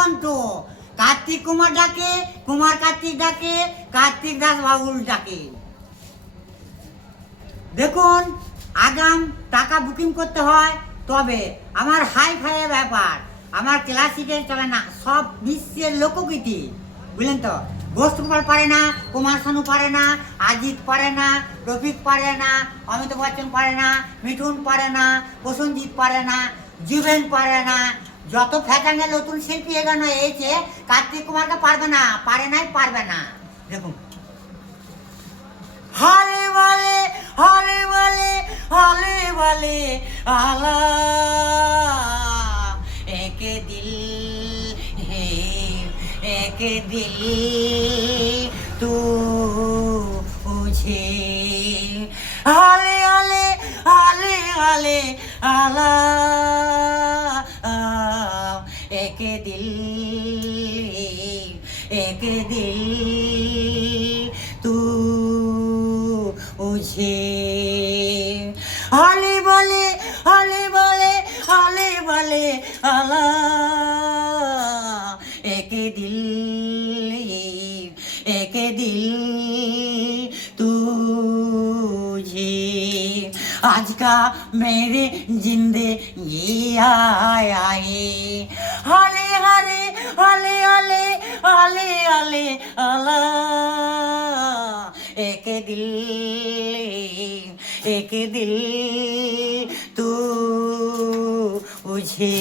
কণ্ঠ। কার্তিক কুমার ডাকে, কুমার কার্তিক ডাকে, কার্তিক দাস বাউল ডাকে। দেখুন, আগাম টাকা বুকিং করতে হয়, তবে আমার হাই ফাই ব্যাপার, আমার ক্লাসিকের চলে না, সব বিশ্বের লোকগীতি, বুঝলেন তো। ঘোষ কুমার পারে না, কুমার শানু পারে না, অজিত পারে না, রফিক পারে না, অমিতাভ বচ্চন পারে না, মিঠুন পারে না, প্রসেনজিৎ পারে না, জীবেন পারে না। যত ফ্যাশনের নতুন শিল্পী এখানে এসেছে, কার্তিক কুমারকে পারবে না, পারে নাই, পারবে না। দেখুন, হলে বলে, হলে বলে, হলে বলে আলা একে দিল হে, একে দিল তু মুঝে, হলে হলে, হলে হলে আলা একে দিল, একে দিল তু मुझे, हले बोले, हले बोले, हले बोले आला एक दिल, एक दिल तुझे। आज का मेरे जिंदगी आया है, हले हले, हले हले, हले हले आला एक दिल, एक दिल तू मुझे।